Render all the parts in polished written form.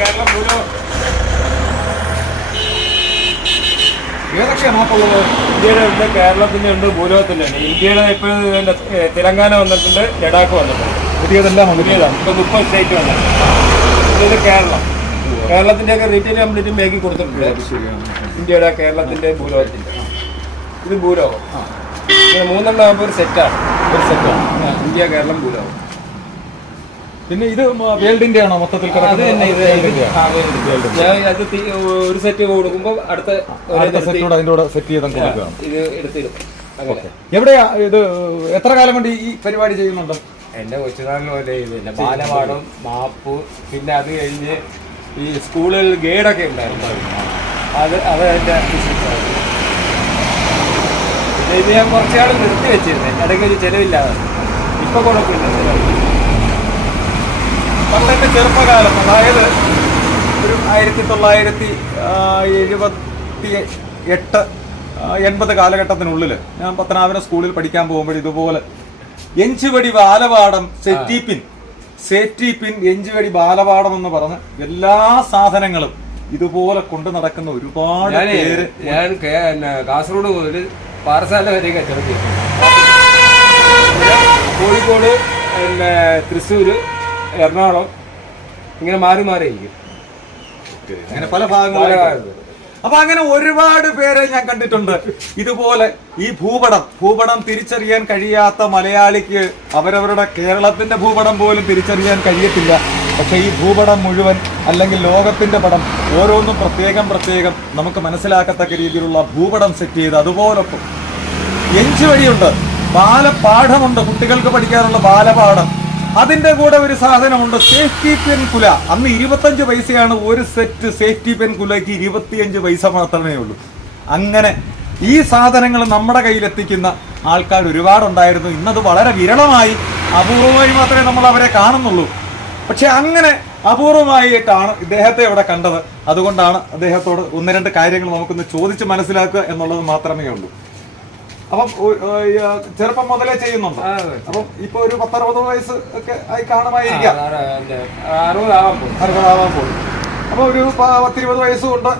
കേരളം മുഴുവൻ ഏതൊക്കെയാണ് മാപ്പുള്ളത്? ഇന്ത്യയുടെ ഉണ്ട്, കേരളത്തിൻ്റെ ഉണ്ട്, ഭൂലോകത്തിൻ്റെ ഉണ്ട്. ഇന്ത്യയുടെ ഇപ്പോൾ തെലങ്കാന വന്നിട്ടുണ്ട്, ലഡാക്ക് വന്നിട്ടുണ്ട്. പുതിയതെല്ലാം പുതിയതാണ്. ഇപ്പോൾ 30 സ്റ്റേറ്റ് വന്നിട്ടുണ്ട്. ഇത് കേരളം. കേരളത്തിൻ്റെയൊക്കെ റീറ്റെയിൽ കംപ്ലീറ്റ് മേക്കി കൊടുത്തിട്ടുണ്ട്. ഇന്ത്യയുടെ, കേരളത്തിൻ്റെ, ഭൂലോകത്തിൻ്റെ. ഇത് ഭൂലോകം. ഇങ്ങനെ 3 ആകുമ്പോൾ ഒരു സെറ്റാണ്. ഇന്ത്യ, കേരളം, ഭൂലോകം. പിന്നെ ഇത് വേൾഡിന്റെ ആണോ മൊത്തത്തിൽ? അത് തന്നെ. അത് ഒരു സെറ്റ് കൊടുക്കുമ്പോൾ അടുത്ത സെറ്റോട് അതിൻ്റെ കൂടെ സെറ്റ് ചെയ്ത് ഇത് എടുത്തിടും. എവിടെയാ ഇത്? എത്ര കാലം കൊണ്ട് ഈ പരിപാടി ചെയ്യുന്നുണ്ട്? എൻ്റെ കൊച്ചുനാളിന് പോലെ ഇതില്ല. ബാലപാഠം, മാപ്പ്, പിന്നെ അത് കഴിഞ്ഞ് ഈ സ്കൂളിൽ ഗൈഡൊക്കെ ഉണ്ടായിരുന്നു. അത് എൻ്റെ ബിസിനസ്സാണ്. പിന്നെ ഇത് ഞാൻ കുറച്ചാൾ നിർത്തി വെച്ചിരുന്നത്. ഇടയ്ക്ക് ഒരു ചിലവില്ലാതെ. ഇപ്പം കുഴപ്പമില്ല. പണ്ടെൻ്റെ ചെറുപ്പകാലം, അതായത് ഒരു 1978-80 കാലഘട്ടത്തിനുള്ളിൽ ഞാൻ പത്തനാപുരം സ്കൂളിൽ പഠിക്കാൻ പോകുമ്പോൾ ഇതുപോലെ എഞ്ചുവടി ബാലപാഠം, സേഫ്റ്റി പിൻ, എഞ്ചുവടി ബാലപാഠം എന്ന് പറഞ്ഞ് എല്ലാ സാധനങ്ങളും ഇതുപോലെ കൊണ്ടു നടക്കുന്ന ഒരുപാട് പേര്. ഞാൻ കാസർഗോഡ് മുതൽ പാറശാല വരെ കച്ചവടം, കോഴിക്കോട്, പിന്നെ തൃശ്ശൂര്, എറണാകുളം, ഇങ്ങനെ മാറി മാറിയിരിക്കും. അങ്ങനെ പല ഭാഗങ്ങളിലും. അപ്പൊ അങ്ങനെ ഒരുപാട് പേരെ ഞാൻ കണ്ടിട്ടുണ്ട്. ഇതുപോലെ ഈ ഭൂപടം തിരിച്ചറിയാൻ കഴിയാത്ത മലയാളിക്ക് അവരവരുടെ കേരളത്തിന്റെ ഭൂപടം പോലും തിരിച്ചറിയാൻ കഴിയത്തില്ല. പക്ഷെ ഈ ഭൂപടം മുഴുവൻ, അല്ലെങ്കിൽ ലോകത്തിന്റെ പടം ഓരോന്നും പ്രത്യേകം നമുക്ക് മനസ്സിലാക്കത്തക്ക രീതിയിലുള്ള ഭൂപടം സെറ്റ് ചെയ്ത്, അതുപോലൊപ്പം എഞ്ചുവടിയുണ്ട്, ബാലപാഠമുണ്ട്, കുട്ടികൾക്ക് പഠിക്കാനുള്ള ബാലപാഠം. അതിന്റെ കൂടെ ഒരു സാധനമുണ്ട്, സേഫ്റ്റി പെൻ കുല. അന്ന് 25 പൈസയാണ് ഒരു സെറ്റ് സേഫ്റ്റി പെൻ കുലയ്ക്ക്. 25 പൈസ മാത്രമേ ഉള്ളൂ. അങ്ങനെ ഈ സാധനങ്ങൾ നമ്മുടെ കയ്യിലെത്തിക്കുന്ന ആൾക്കാർ ഒരുപാടുണ്ടായിരുന്നു. ഇന്നത് വളരെ വിരളമായി, അപൂർവമായി മാത്രമേ നമ്മൾ അവരെ കാണുന്നുള്ളൂ. പക്ഷെ അങ്ങനെ അപൂർവമായിട്ടാണ് ഇദ്ദേഹത്തെ ഇവിടെ കണ്ടത്. അതുകൊണ്ടാണ് അദ്ദേഹത്തോട് 1-2 കാര്യങ്ങൾ നമുക്കൊന്ന് ചോദിച്ച് മനസ്സിലാക്കുക എന്നുള്ളത് മാത്രമേ ഉള്ളൂ. അപ്പം ചെറുപ്പം മുതലേ ചെയ്യുന്നുണ്ട്. അപ്പം ഇപ്പൊ ഒരു 10-60 വയസ്സ് ഒക്കെ ആയി കാണുമായിരിക്കാം. 60 പോയി. അപ്പൊ ഒരു 10-20 വയസ്സ് കൊണ്ട്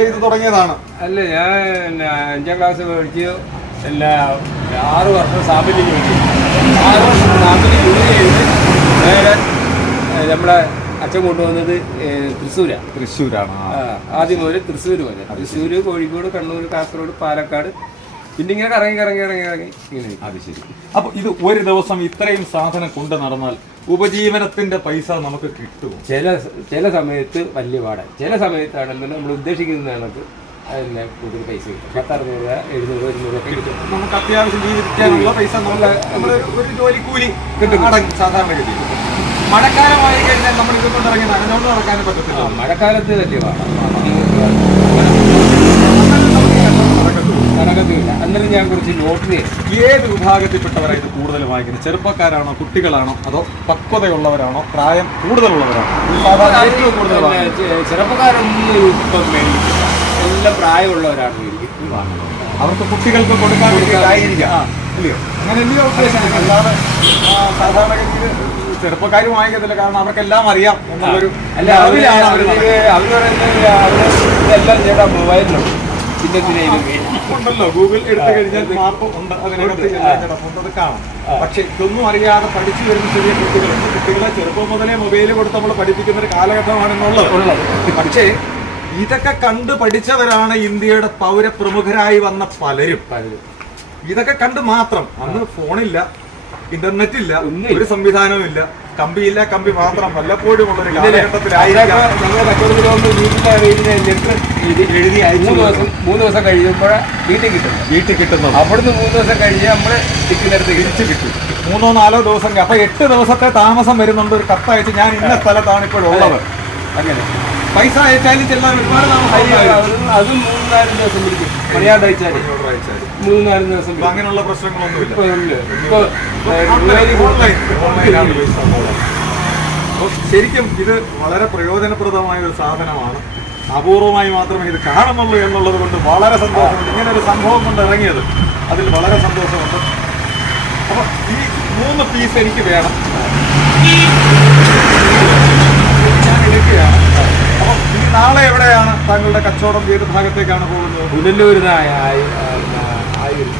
ചെയ്തു തുടങ്ങിയതാണ്. അല്ല, ഞാൻ 5ാം ക്ലാസ് പഠിച്ചു. 6 വർഷം സാമ്പത്തിക ജോലി. 6 വർഷം സാമ്പത്തിക ജോലി ചെയ്ത് നേരെ നമ്മുടെ അച്ഛൻ കൊണ്ടുവന്നത് തൃശ്ശൂരാണ്. ആദ്യം മുതൽ തൃശ്ശൂർ വരെ. തൃശ്ശൂർ, കോഴിക്കോട്, കണ്ണൂർ, കാസർഗോഡ്, പാലക്കാട്, പിന്നെ ഇങ്ങനെ ഇറങ്ങി. അത് ശരി. അപ്പൊ ഇത് ഒരു ദിവസം ഇത്രയും സാധനം കൊണ്ട് നടന്നാൽ ഉപജീവനത്തിന്റെ പൈസ നമുക്ക് കിട്ടും? ചില സമയത്ത് വലിയ പാടാണ്. ചില സമയത്താണെന്നുണ്ടെങ്കിൽ നമ്മൾ ഉദ്ദേശിക്കുന്ന കണക്ക് അതിന് കൂടുതൽ പൈസ കിട്ടും. 10-60 രൂപ, 700, 200 ഒക്കെ കിട്ടും. നമുക്ക് അത്യാവശ്യം ജീവിക്കാനുള്ള പൈസ നമ്മൾ ഒരു ജോലിക്കൂലി കിട്ടും സാധാരണ ഗതി. മഴക്കാലമായി കഴിഞ്ഞാൽ നമ്മൾ ഇതൊന്നും ഇറങ്ങി നനഞ്ഞോണ്ട് നടക്കാനും പറ്റത്തില്ല. മഴക്കാലത്ത് വലിയ പാടാണ്. നടക്കത്തില്ല. അന്നേരം ഞാൻ കുറച്ച് നോട്ട്. ഏത് വിഭാഗത്തിൽപ്പെട്ടവരാണ് ഇത് കൂടുതൽ വായിക്കുന്നത്? ചെറുപ്പക്കാരാണോ, കുട്ടികളാണോ, അതോ പക്വതയുള്ളവരാണോ, പ്രായം കൂടുതലുള്ളവരാണോ? ചെറുപ്പക്കാരൊന്നും ഇപ്പം മേടിക്കില്ല. എല്ലാം പ്രായമുള്ളവരാണ് മേടിക്കുന്നത്. അവർക്ക് കുട്ടികൾക്ക് കൊടുക്കാൻ വേണ്ടിയിട്ടായിരിക്കാം, ഇല്ലയോ? അങ്ങനെ എന്തെങ്കിലും ഉദ്ദേശം. അല്ലാതെ സാധാരണഗതിയിൽ ചെറുപ്പക്കാർ വാങ്ങിക്കത്തില്ല. കാരണം അവർക്കെല്ലാം അറിയാം എന്നുള്ളൊരു അറിവിലാണ്. അവർ പറയുന്നത് എല്ലാം ചേട്ടാ മൊബൈലിലുണ്ട്. ഉണ്ടല്ലോ, ഗൂഗിൾ എടുത്തു കഴിഞ്ഞാൽ മാപ്പും ഉണ്ട്, അതിനകത്ത് എല്ലാം കിടക്കുന്നത് കാണാം. പക്ഷെ ഇതൊന്നും അറിയാതെ പഠിച്ചു വരുന്ന ചെറിയ കുട്ടികളെ ചെറുപ്പം മുതലേ മൊബൈൽ കൊടുത്ത് നമ്മൾ പഠിപ്പിക്കുന്ന ഒരു കാലഘട്ടമാണെന്നുള്ളത്. പക്ഷേ ഇതൊക്കെ കണ്ട് പഠിച്ചവരാണ് ഇന്ത്യയുടെ പൗരപ്രമുഖരായി വന്ന പലരും. ഇതൊക്കെ കണ്ട് മാത്രം. അന്ന് ഫോണില്ല, ഇന്റർനെറ്റ് ഇല്ല, ഒരു സംവിധാനവും ഇല്ല, കമ്പിയില്ല, കമ്പി മാത്രം വല്ലപ്പോഴും ഉള്ളൊരു കാലഘട്ടത്തിലായിരിക്കാം. 3 ദിവസം കഴിയുമ്പോഴേ വീട്ടിൽ കിട്ടുന്നു. അവിടുന്ന് 3 ദിവസം കഴിഞ്ഞ് നമ്മള് തിരിച്ചു കിട്ടും. 3-4 ദിവസം. അപ്പൊ 8 ദിവസത്തെ താമസം വരുന്നുണ്ട്. ഒരു കത്തയച്ച് ഞാൻ ഇന്ന സ്ഥലത്താണ് ഇപ്പോഴുള്ളത്. അങ്ങനെ പൈസ അയച്ചാലും ചെല്ലാൻ ഒരുപാട് താമസം. അതും 3-4 ദിവസം പിടിക്കും. മണിയാണ്ട് അയച്ചാല് 3-4 ദിവസം. അങ്ങനെയുള്ള പ്രശ്നങ്ങളൊന്നുമില്ല. ശരിക്കും ഇത് വളരെ പ്രയോജനപ്രദമായ ഒരു സാധനമാണ്. അപൂർവമായി മാത്രമേ ഇത് കാണുന്നുള്ളൂ എന്നുള്ളത് കൊണ്ട് വളരെ സന്തോഷമുണ്ട്. ഇങ്ങനെ ഒരു സംഭവം കൊണ്ട് ഇറങ്ങിയത് അതിൽ വളരെ സന്തോഷമുണ്ട്. അപ്പൊ ഈ 3 പീസ് എനിക്ക് വേണം. ഞാൻ എടുക്കുകയാണ്. താങ്കളുടെ കച്ചവടം ഏത് ഭാഗത്തേക്കാണ് പോകുന്നത്? പുനലൂർ ആയൂർ.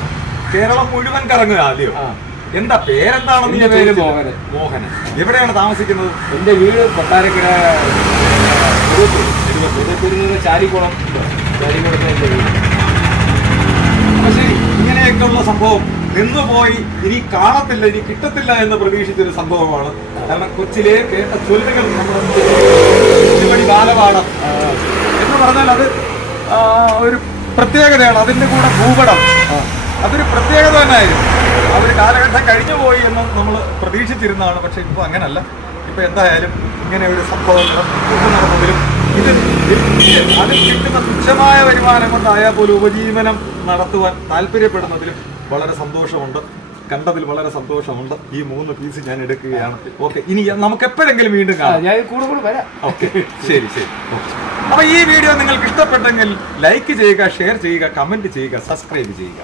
കേരളം മുഴുവൻ കറങ്ങുക ആദ്യം. എന്താ പേരെന്താണെന്ന്? എന്റെ പേര് മോഹനൻ. മോഹനൻ. എവിടെയാണ് താമസിക്കുന്നത്? എന്റെ വീട് കൊട്ടാരക്കര ചാരിക്കുളം. ചാരിക്കുളത്തെ എന്റെ വീട്. അപ്പൊ ശരി, ഇങ്ങനെയൊക്കെയുള്ള സംഭവം നിന്നുപോയി ഇനി കാണത്തില്ല, ഇനി കിട്ടത്തില്ല എന്ന് പ്രതീക്ഷിച്ചൊരു സംഭവമാണ്. കാരണം കൊച്ചിലെ കേട്ട ചൊല്ലുകൾ നമ്മുടെ ബാലപാഠം എന്ന് പറഞ്ഞാൽ അത് ഒരു പ്രത്യേകതയാണ്. അതിന്റെ കൂടെ ഭൂപടം അതൊരു പ്രത്യേകത തന്നെയായിരുന്നു. ആ ഒരു കാലഘട്ടം കഴിഞ്ഞു പോയി എന്ന് നമ്മൾ പ്രതീക്ഷിച്ചിരുന്നതാണ്. പക്ഷെ ഇപ്പൊ അങ്ങനല്ല. ഇപ്പൊ എന്തായാലും ഇങ്ങനെ ഒരു സംഭവം നടന്നതിലും ഇത് അതിൽ കിട്ടുന്ന തുച്ഛമായ വരുമാനം കൊണ്ടായാൽ പോലും ഉപജീവനം നടത്തുവാൻ താല്പര്യപ്പെടുന്നതിലും വളരെ സന്തോഷമുണ്ട്. കണ്ടതിൽ വളരെ സന്തോഷമുണ്ട്. ഈ 3 പീസ് ഞാൻ എടുക്കുകയാണ്. ഓക്കെ, ഇനി നമുക്ക് എപ്പോഴെങ്കിലും വീണ്ടും കാണാം. ഞാൻ കൂടെ വരാം. ഓക്കെ, ശരി ശരി. അപ്പൊ ഈ വീഡിയോ നിങ്ങൾക്ക് ഇഷ്ടപ്പെട്ടെങ്കിൽ ലൈക്ക് ചെയ്യുക, ഷെയർ ചെയ്യുക, കമന്റ് ചെയ്യുക, സബ്സ്ക്രൈബ് ചെയ്യുക.